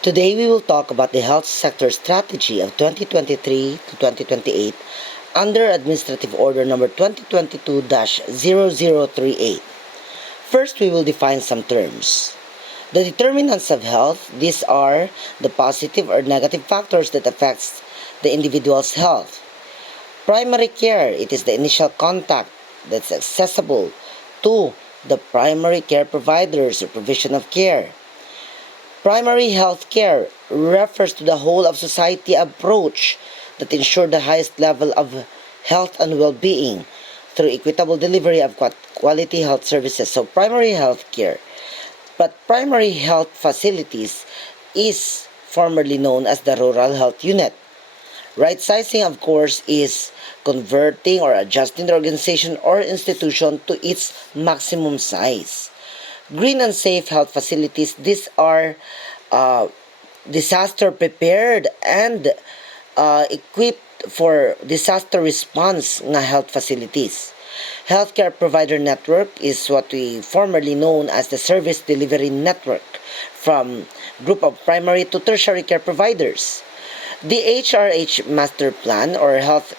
Today we will talk about the health sector strategy of 2023 to 2028 under Administrative Order number 2022-0038. First, we will define some terms. The determinants of health, these are the positive or negative factors that affects the individual's health. Primary care, it is the initial contact that's accessible to the primary care providers or provision of care. Primary health care refers to the whole of society approach that ensure the highest level of health and well-being through equitable delivery of quality health services. So primary health care. But primary health facilities is formerly known as the rural health unit. Right sizing, of course, is converting or adjusting the organization or institution to its maximum size. Green and safe health facilities, these are disaster prepared and equipped for disaster response nga health facilities. Healthcare provider network is what we formerly known as the service delivery network from group of primary to tertiary care providers. The HRH master plan or health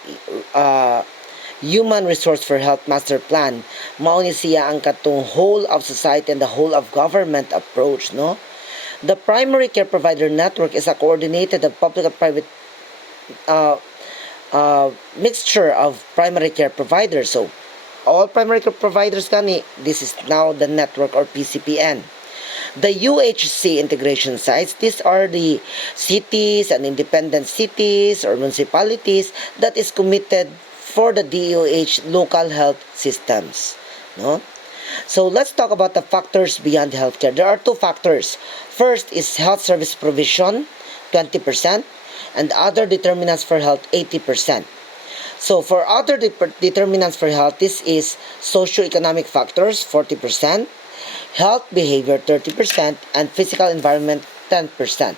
Human Resource for Health Master Plan, mao ni siya ang katong whole of society and the whole of government approach, no? The primary care provider network is a coordinated and public and private mixture of primary care providers. So, all primary care providers gani, this is now the network or PCPN. The UHC integration sites, these are the cities and independent cities or municipalities that is committed for the DOH local health systems. No? So let's talk about the factors beyond healthcare. There are two factors. First is health service provision, 20%, and other determinants for health, 80%. So for other determinants for health, this is socioeconomic factors, 40%, health behavior, 30%, and physical environment, 10%.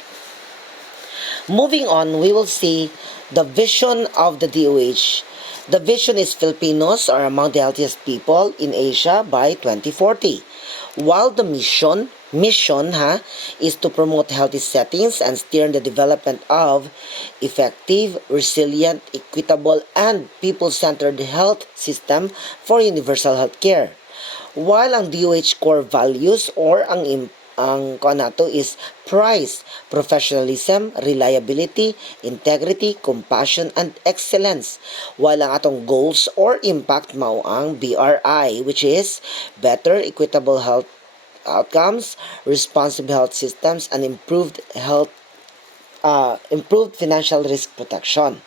Moving on, we will see the vision of the DOH. The vision is Filipinos are among the healthiest people in Asia by 2040. While the mission is to promote healthy settings and steer the development of effective, resilient, equitable, and people-centered health system for universal health care. While ang DOH core values or ang nato is price, professionalism, reliability, integrity, compassion, and excellence. While ang atong goals or impact mao ang BRI, which is better, equitable health outcomes, responsive health systems, and improved financial risk protection.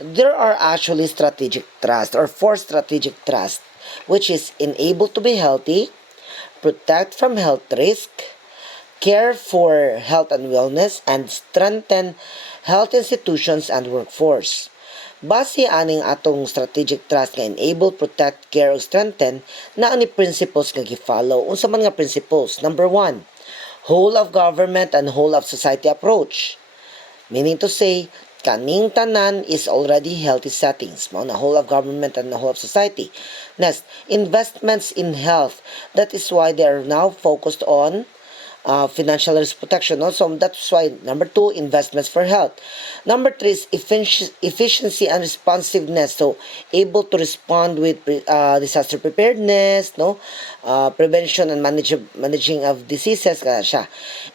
There are actually strategic trust or four strategic trust, which is enable to be healthy, protect from health risk, care for health and wellness, and strengthen health institutions and workforce. Base aning atong strategic trust nga enable, protect, care, o strengthen na ani principles nga gi-follow. Unsa man nga principles? Number 1, whole of government and whole of society approach. Meaning to say, kaning tanan is already healthy settings, mao na whole of government and the whole of society. Next, investments in health. That is why they are now focused on financial risk protection. Also, that's why number 2, investments for health. Number 3 is efficiency and responsiveness. So, able to respond with disaster preparedness, no, prevention and managing of diseases. Siya.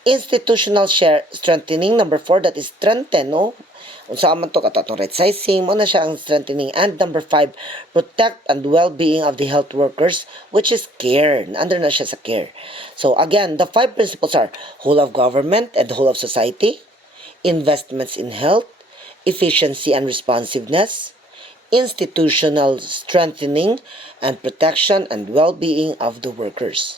Institutional share strengthening. Number 4, that is strengthen, no. Unsa man to katong right sizing mo na siya ang strengthening. And number 5, protect and well-being of the health workers, which is care. Under na siya sa care. So again, the 5 principles are whole of government and whole of society, investments in health, efficiency and responsiveness, institutional strengthening and protection and well-being of the workers.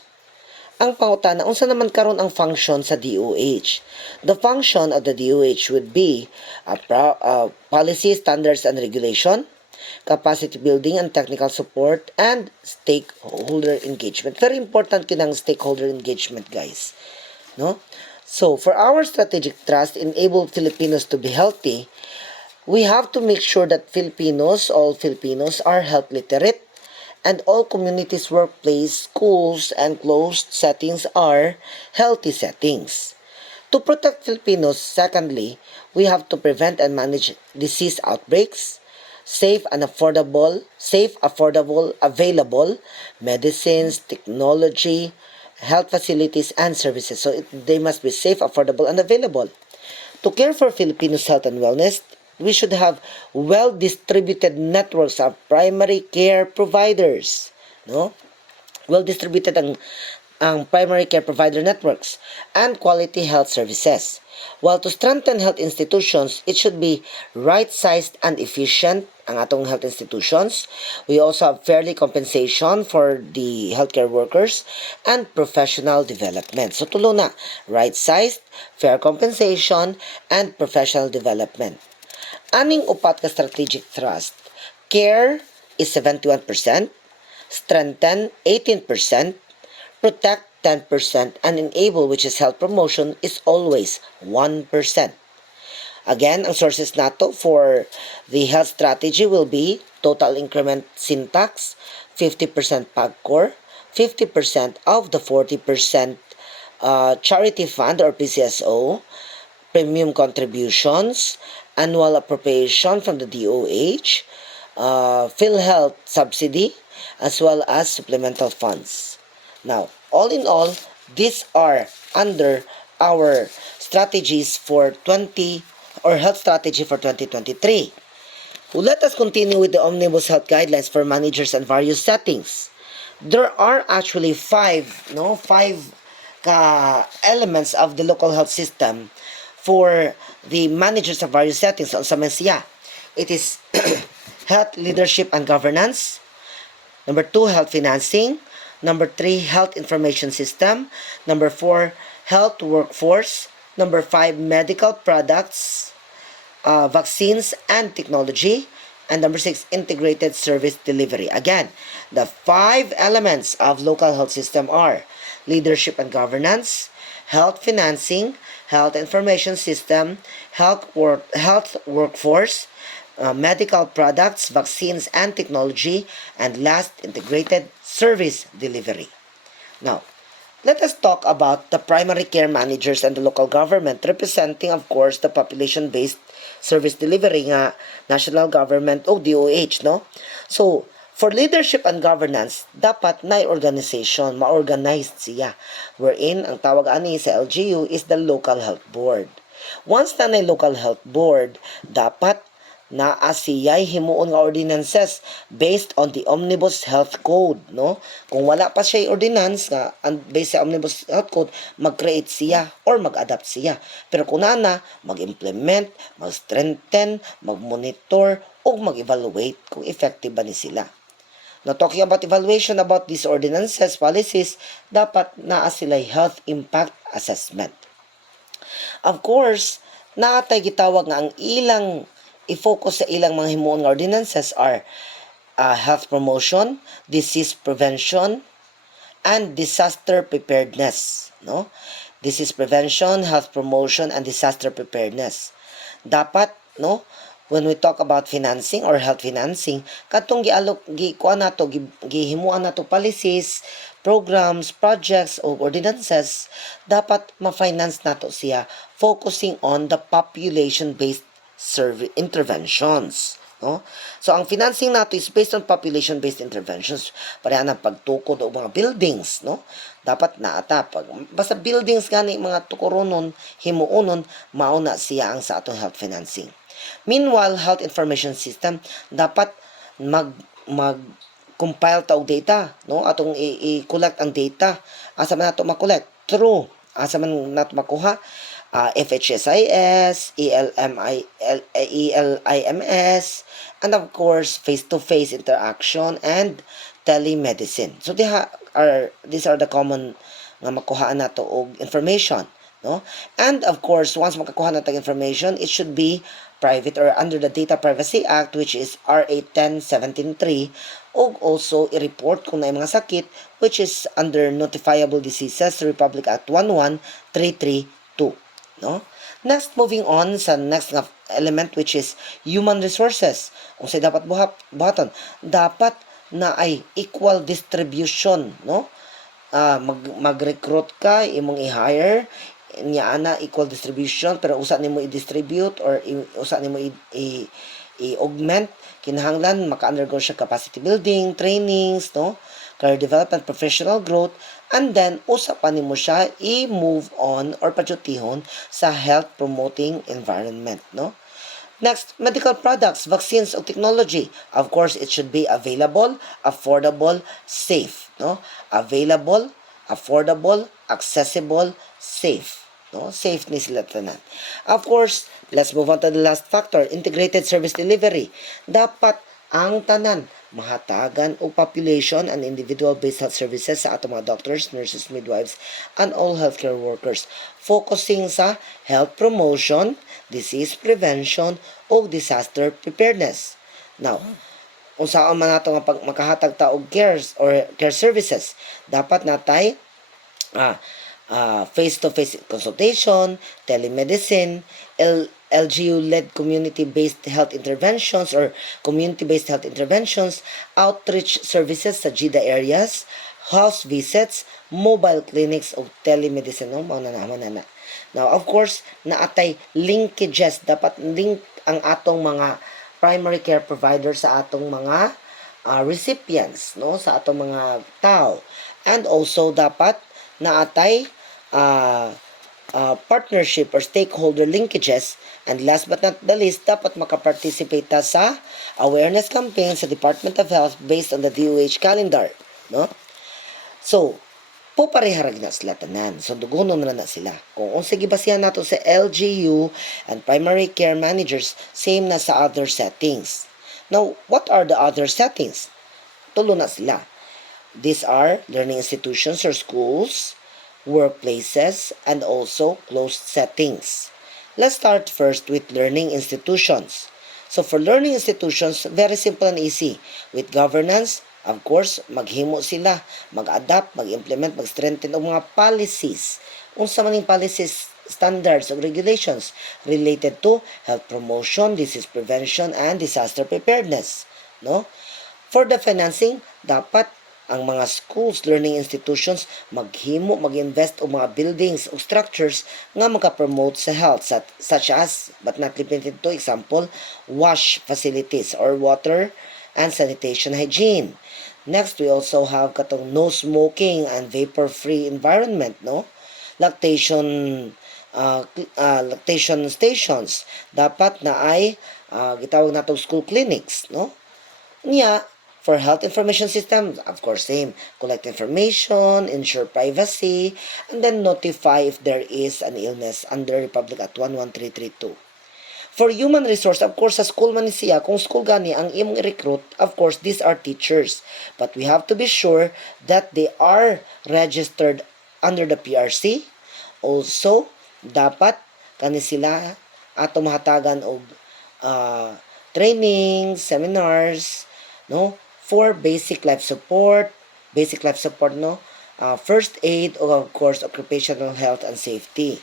Ang pangutana, unsa naman karon ang function sa DOH? The function of the DOH would be policy, standards, and regulation, capacity building and technical support, and stakeholder engagement. Very important kinang stakeholder engagement, guys. No? So, for our strategic trust, enable Filipinos to be healthy, we have to make sure that all Filipinos are health literate, and all communities, workplace, schools, and closed settings are healthy settings. To protect Filipinos, secondly, we have to prevent and manage disease outbreaks, safe, affordable, available medicines, technology, health facilities, and services. So they must be safe, affordable, and available. To care for Filipinos' health and wellness, we should have well-distributed networks of primary care providers. No? Well-distributed ang primary care provider networks and quality health services. While to strengthen health institutions, it should be right-sized and efficient ang atong health institutions. We also have fairly compensation for the healthcare workers and professional development. So tulo na, right-sized, fair compensation, and professional development. Aning upat ka strategic thrust, care is 71%, strengthen 18%, protect 10%, and enable, which is health promotion, is always 1%. Again, ang sources nato for the health strategy will be total increment syntax, 50% PAGCOR, 50% of the 40% charity fund or PCSO, premium contributions, annual appropriation from the DOH, PhilHealth subsidy, as well as supplemental funds. Now, all in all, these are under our strategies for health strategy for 2023. Let us continue with the Omnibus Health Guidelines for managers and various settings. There are actually five elements of the local health system for the managers of various settings. Sa siya, it is health leadership and governance. Number 2, health financing. Number 3, health information system. Number 4, health workforce. Number 5, medical products, vaccines, and technology. And number 6, integrated service delivery. Again, the 5 elements of local health system are leadership and governance, health financing, health information system, health workforce, medical products, vaccines, and technology, and last, integrated service delivery. Now, let us talk about the primary care managers and the local government, representing, of course, the population-based service delivery nga national government o DOH, no? So, for leadership and governance, dapat na organization, ma-organized siya, wherein ang tawag ani sa LGU is the local health board. Once na local health board, dapat naa siya'y himuon nga ordinances based on the Omnibus Health Code, no? Kung wala pa siya'y ordinance nga based sa Omnibus Health Code, mag-create siya or mag-adapt siya. Pero kung na, mag-implement, mag-strengthen, mag-monitor, o mag-evaluate kung effective ba ni sila. Now, talking about evaluation about these ordinances, policies, dapat naa sila'y health impact assessment. Of course, naatay gitawag nga ang ilang i-focus sa ilang mga himuon nga ordinances are health promotion, disease prevention, and disaster preparedness. No? Disease prevention, health promotion, and disaster preparedness. Dapat, no, when we talk about financing or health financing, katong gihimuan nato policies, programs, projects, o ordinances, dapat ma-finance nato siya focusing on the population-based interventions, no? So ang financing nato is based on population-based interventions. Pareha ng pagtukod o mga buildings, no? Dapat naata basta buildings gani mga tukuronon, himuonon, mauna siya ang sa atong health financing. Meanwhile, health information system dapat mag-compile ta og data, no? Atong i-collect ang data. Asa man nato ma-collect? Through asa man nato makuha? FHSIS, ELIMS, and of course, face-to-face interaction and telemedicine. So these are the common nga makuhaan nato og information, no? And of course, once makakuha nato information, it should be private or under the Data Privacy Act, which is RA 1017-3, o also i-report kung na mga sakit, which is under Notifiable Diseases, Republic Act 11332. No? Next, moving on sa next element, which is human resources. Kung sa dapat buhaton, dapat na ay equal distribution, no? Mag-recruit ka, imong i-hire, niya ana equal distribution pero usa nimo i-distribute or usa nimo i-augment, kinahanglan maka-undergo siya capacity building, trainings, no? Career development, professional growth, and then usa pa nimo siya i-move on or padyutihon sa health promoting environment, no? Next, medical products, vaccines, o technology. Of course, it should be available, affordable, safe. No? Available, affordable, accessible, safe. No? Safe ni sila tanan. Of course, let's move on to the last factor, integrated service delivery. Dapat ang tanan mahatagan o population and individual-based health services sa atong mga doctors, nurses, midwives, and all healthcare workers. Focusing sa health promotion, disease prevention, o disaster preparedness. Now, unsaon man nato nga pag makahatag ta og cares or care services, dapat natay face-to-face consultation, telemedicine, LGU-led community-based health interventions or community-based health interventions, outreach services sa GIDA areas, house visits, mobile clinics o telemedicine. No? Mana. Now, of course, naatay linkages. Dapat link ang atong mga primary care provider sa atong mga recipients, no? Sa atong mga tao. And also, dapat naatay partnership or stakeholder linkages. And last but not the least, dapat makaparticipate ta sa awareness campaign sa Department of Health based on the DOH calendar. No? So, pupareharag na sila tanan. So, dugunon na sila. Kung sige basihan nato sa LGU and primary care managers, same na sa other settings. Now, what are the other settings? Tulo na sila. These are learning institutions or schools, workplaces, and also closed settings. Let's start first with learning institutions. So for learning institutions, very simple and easy. With governance, of course, maghimo sila, mag-adapt, mag-implement, mag-strengthen ang mga policies. Unsa maning policies, standards, o regulations related to health promotion, disease prevention, and disaster preparedness. No? For the financing, dapat ang mga schools, learning institutions, maghimo, mag-invest o mga buildings o structures nga makapromote sa health, such as, but not limited to, example, wash facilities or water and sanitation hygiene. Next, we also have katong no smoking and vapor-free environment, no? Lactation stations. Dapat na ay gitawag natong school clinics, no? Niya, for health information system, of course, same. Collect information, ensure privacy, and then notify if there is an illness under Republic Act 11332. For human resource, of course, sa school man siya, kung school gani ang imong i-recruit, of course, these are teachers. But we have to be sure that they are registered under the PRC. Also, dapat kani sila ato mahatagan og training, seminars, no? For basic life support, no? First aid, o of course, occupational health and safety.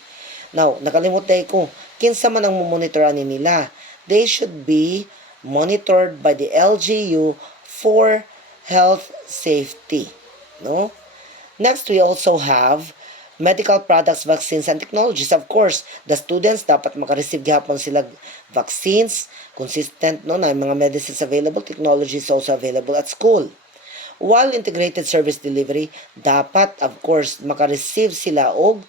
Now, nakalimutan ko, kinsa man ang monitor ani nila. They should be monitored by the LGU for health safety, no? Next, we also have medical products, vaccines, and technologies. Of course, the students dapat makareceive gihapon sila vaccines, consistent, no, na mga medicines available, technology is also available at school. While integrated service delivery, dapat, of course, makareceive sila og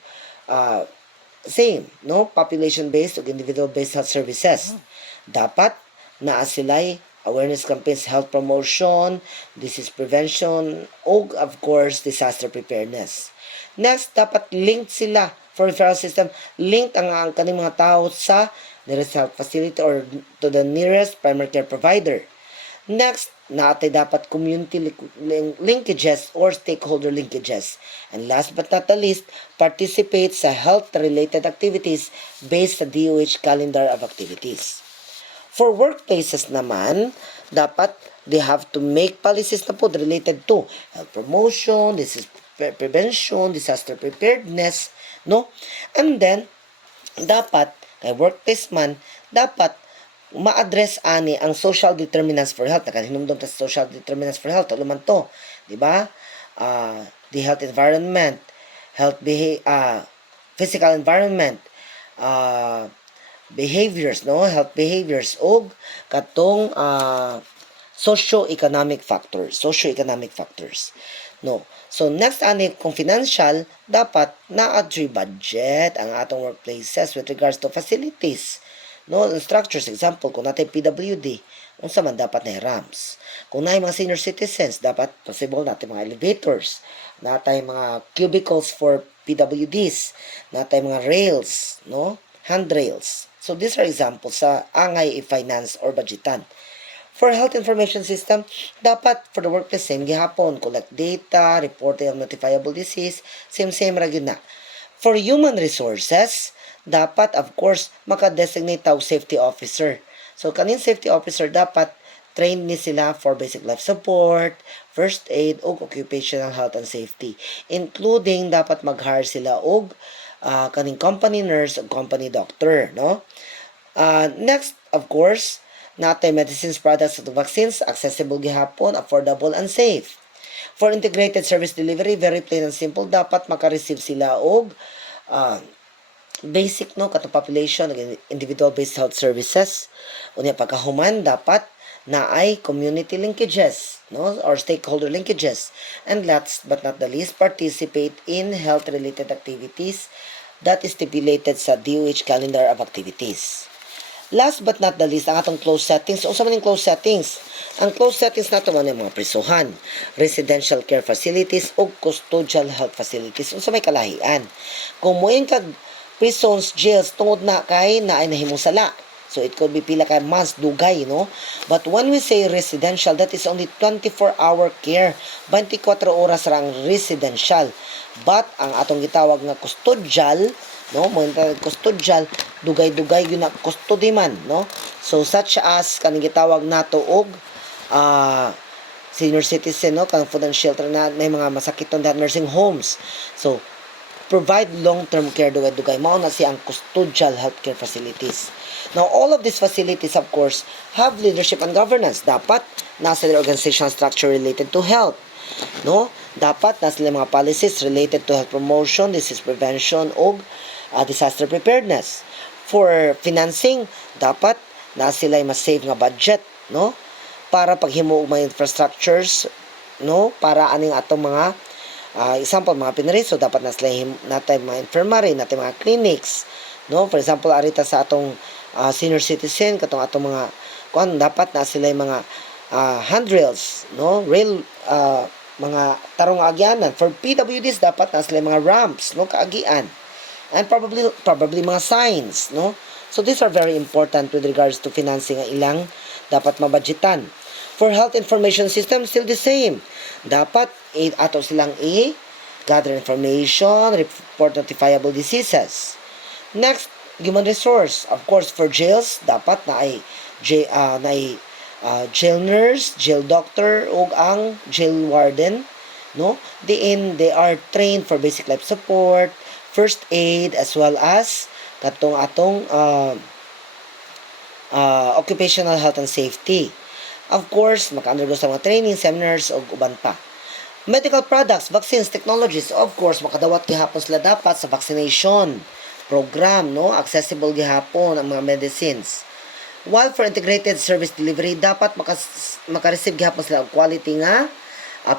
same, no, population-based o individual-based health services. Dapat naa sila'y awareness campaigns, health promotion, disease prevention, o of course, disaster preparedness. Next, dapat linked sila for referral system. Linked ang kaning mga tao sa nearest health facility or to the nearest primary care provider. Next, naatay dapat community linkages or stakeholder linkages. And last but not the least, participate sa health-related activities based sa DOH calendar of activities. For workplaces naman, dapat they have to make policies na po related to health promotion, disease prevention, disaster preparedness, no? And then, dapat, kay workplace man, dapat ma-address ani ang social determinants for health. Nakahinumdum ta sa social determinants for health. Tulo man to. Diba? The health environment, health physical environment, uh, behaviors, no, health behaviors, og katong socio-economic factors, no. So next ani kung financial, dapat na-adjust budget ang atong workplaces with regards to facilities, no, structures. Example, kung natay PWD, unsa man dapat na ramps. Kung naay mga senior citizens, dapat possible natin mga elevators, natay mga cubicles for PWDs, natay mga rails, no, handrails. So these are examples sa angay i-finance or budgetan. For health information system, dapat for the workplace same gihapon, collect data, reporting of notifiable disease, same ra gyud na. For human resources, dapat of course maka-designate tawag safety officer. So kanin safety officer dapat train ni sila for basic life support, first aid ug occupational health and safety, including dapat mag-hire sila og kaning company nurse ug company doctor, no. Next, of course, natay medicines, products, at vaccines, accessible gihapon, affordable, and safe. For integrated service delivery, very plain and simple, dapat makareceive sila og basic, no, katong population, individual-based health services. Unya pagkahuman, dapat na ay community linkages, no, or stakeholder linkages. And last but not the least, participate in health-related activities that is stipulated sa DOH calendar of activities. Last but not the least, ang atong closed settings. Unsa man yung closed settings? Ang closed settings nato man yung mga prisuhan, residential care facilities o custodial health facilities. Unsa may kalahian? Kung moing kag prisons, jails, tungod na kay na ay nahimong sala. So it could be pila kay months, dugay, no? But when we say residential, that is only 24-hour care. 24 oras ra ang residential. But ang atong gitawag nga custodial, no, mo custodial, dugay-dugay yun na custody man, no. So such as kaning gitawag nato og senior citizen, no, kan food and shelter na may mga masakiton that nursing homes. So provide long-term care, dugay-dugay mao na siyang custodial healthcare facilities. Now all of these facilities of course have leadership and governance. Dapat nasa their organizational structure related to health, no. Dapat nasa sila mga policies related to health promotion, disease prevention og disaster preparedness. For financing, dapat na sila mas save nga budget, no, para paghimo og mga infrastructures, no, para aning atong mga example mga pinariso, dapat na sila natay mga infirmary, natay mga clinics, no. For example, arita sa atong senior citizen, katong atong mga dapat na sila mga handrails, no, rail, mga tarong agyanan. For PWDs, dapat na sila mga ramps, no, kaagian. And probably mga signs, no. So these are very important with regards to financing ang ilang dapat mabudgetan. For health information system, still the same. Dapat ato silang gather information, report notifiable diseases. Next, human resource. Of course, for jails, dapat na ay jail nurse, jail doctor, ug ang jail warden, no. They are trained for basic life support, first aid, as well as katong atong occupational health and safety. Of course, maka-undergo sa mga training, seminars, o uban pa. Medical products, vaccines, technologies, of course, makadawat gihapon sila dapat sa vaccination program, no? Accessible gihapon ang mga medicines. While for integrated service delivery, dapat maka-receive gihapon sila og quality nga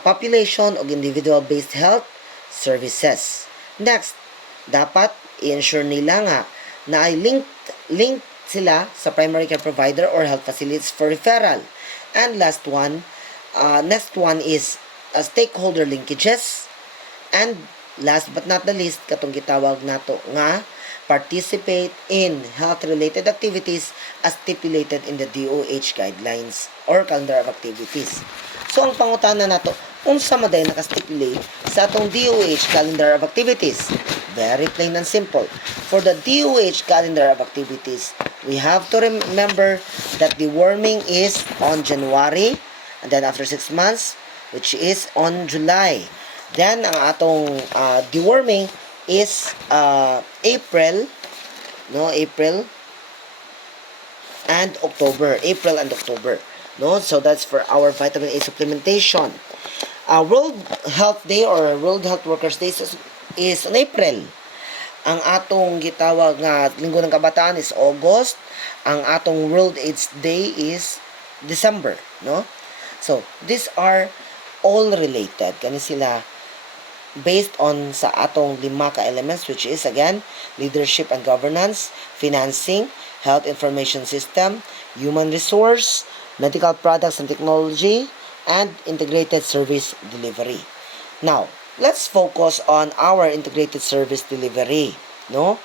population o individual-based health services. Next, dapat i-ensure nila nga na ay linked sila sa primary care provider or health facilities for referral. And next one is stakeholder linkages. And last but not the least, katong gitawag nato nga participate in health-related activities as stipulated in the DOH guidelines or calendar of activities. So ang pangutana nato, unsa maday nakastipulate sa atong DOH calendar of activities? Very plain and simple. For the DOH calendar of activities, we have to remember that deworming is on January, and then after 6 months, which is on July. Then ang atong deworming is April and October, no. So that's for our vitamin A supplementation. World Health Day or World Health Workers Day is in April. Ang atong gitawag nga Linggo ng Kabataan is August. Ang atong World AIDS Day is December, no? So, these are all related. Kani sila based on sa atong 5 ka elements, which is again leadership and governance, financing, health information system, human resource, medical products and technology, and integrated service delivery. Now, let's focus on our integrated service delivery, no?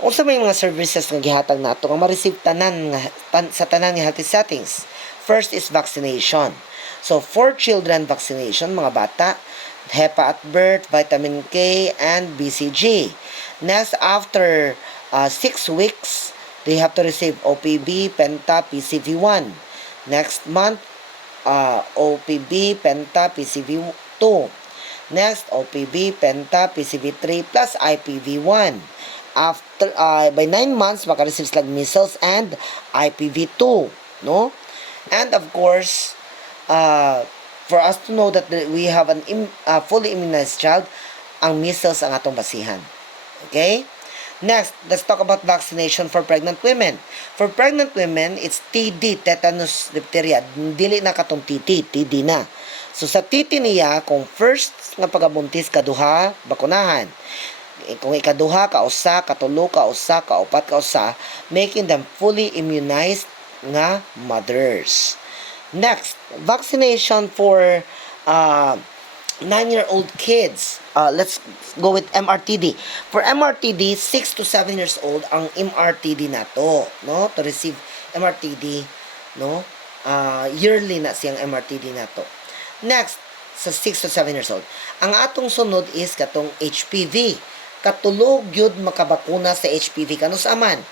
Unsa may mga services nga gihatag nato nga ma-receive tanan sa tanan nga healthy settings. First is vaccination. So, for children vaccination, mga bata, HEPA at birth, vitamin K, and BCG. Next, after 6 weeks, they have to receive OPB, Penta, PCV1. Next month, OPB, Penta, PCV2. Next, OPB, Penta, PCV3, plus IPV1. After, by 9 months, makareceive sila measles and IPV2, no? And of course, for us to know that we have an fully immunized child, ang measles ang atong basihan. Okay? Next, let's talk about vaccination for pregnant women. For pregnant women, it's TD, tetanus, diphtheria. Dili na katong TD na. So sa TT niya, kung first nga pagabuntis kaduha, bakunahan. Kung ikaduha, kausa, katulo, kausa, kaupat, kausa, making them fully immunized nga mothers. Next, vaccination for 9-year-old kids. Let's go with MRTD. For MRTD, 6 to 7 years old ang MRTD nato, no? To receive MRTD, no? Yearly na siyang MRTD nato. Next, sa 6 to 7 years old. Ang atong sunod is katong HPV. Katulog yun makabakuna sa HPV kanus aman.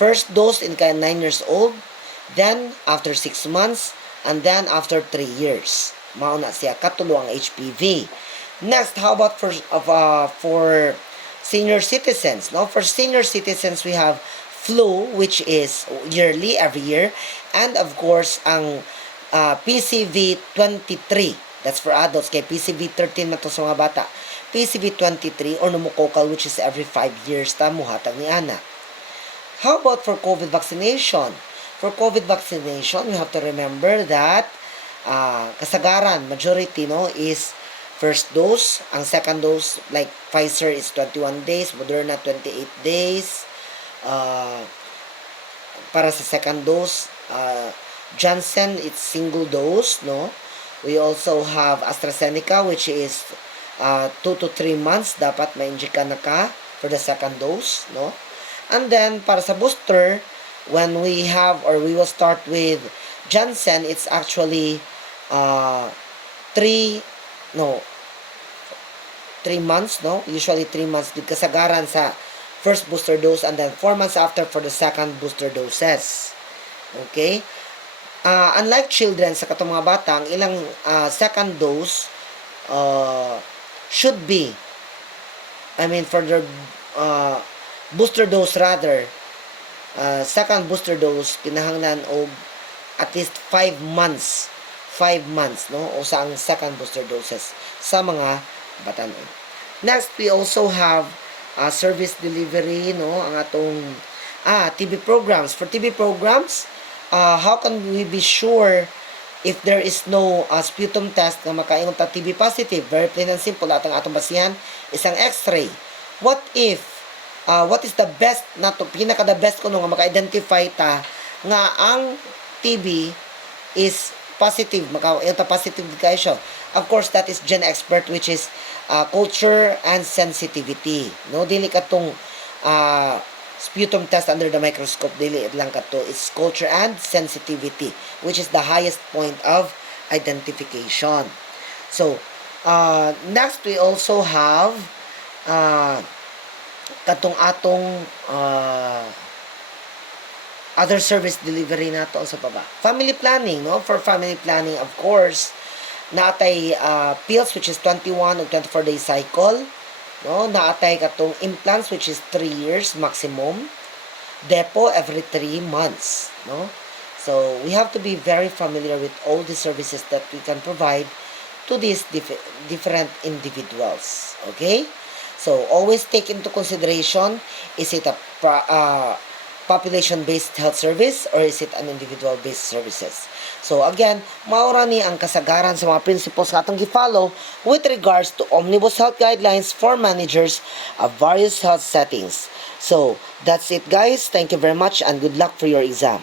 First dose in 9 years old, then after 6 months, and then after 3 years. Mauna siya katulo ang HPV. Next, how about for senior citizens? No, for senior citizens we have flu, which is yearly, every year, and of course ang PCV 23. That's for adults. Kay PCV 13 na to sa mga bata. PCV 23 or pneumococcal, which is every 5 years ta muhatag ni ana. How about for COVID vaccination? For COVID vaccination, we have to remember that kasagaran, majority, no, is first dose. Ang second dose, like Pfizer, is 21 days, Moderna 28 days. Para sa second dose, Johnson, it's single dose, no. We also have AstraZeneca, which is 2 to 3 months dapat ma-inject na ka for the second dose, no. And then para sa booster, when we have or we will start with Johnson, it's actually 3 months, no? Usually 3 months din kasagaran sa first booster dose, and then 4 months after for the second booster doses. Okay? Unlike children, sa katong mga bata, ang ilang second dose should be, for their booster dose rather, second booster dose, kinahanglan og at least 5 months, no? O sa ang second booster doses sa mga batanon. Next, we also have service delivery, no? Ang atong TB programs. For TB programs, how can we be sure if there is no sputum test na makaingon ta TB positive? Very plain and simple. Atong basihan isang X-ray. What is the best nato, pinaka the best kuno nga maka-identify ta nga ang TB is positive, maka-ingon ta positive kayo. Of course, that is Gen Expert, which is culture and sensitivity, no? Dili katong sputum test under the microscope, dili lang kato, is culture and sensitivity, which is the highest point of identification. So next, we also have katong atong other service delivery nato sa baba. Family planning, no? For family planning, of course, naatay pills, which is 21 o 24 day cycle, no? Naatay katong implants, which is 3 years maximum. Depo every 3 months, no? So we have to be very familiar with all the services that we can provide to these different individuals. Okay? So, always take into consideration, is it a population-based health service or is it an individual-based services? So, again, maura ni ang kasagaran sa mga principles nga atong gi-follow with regards to Omnibus Health Guidelines for managers of various health settings. So, that's it guys. Thank you very much and good luck for your exam.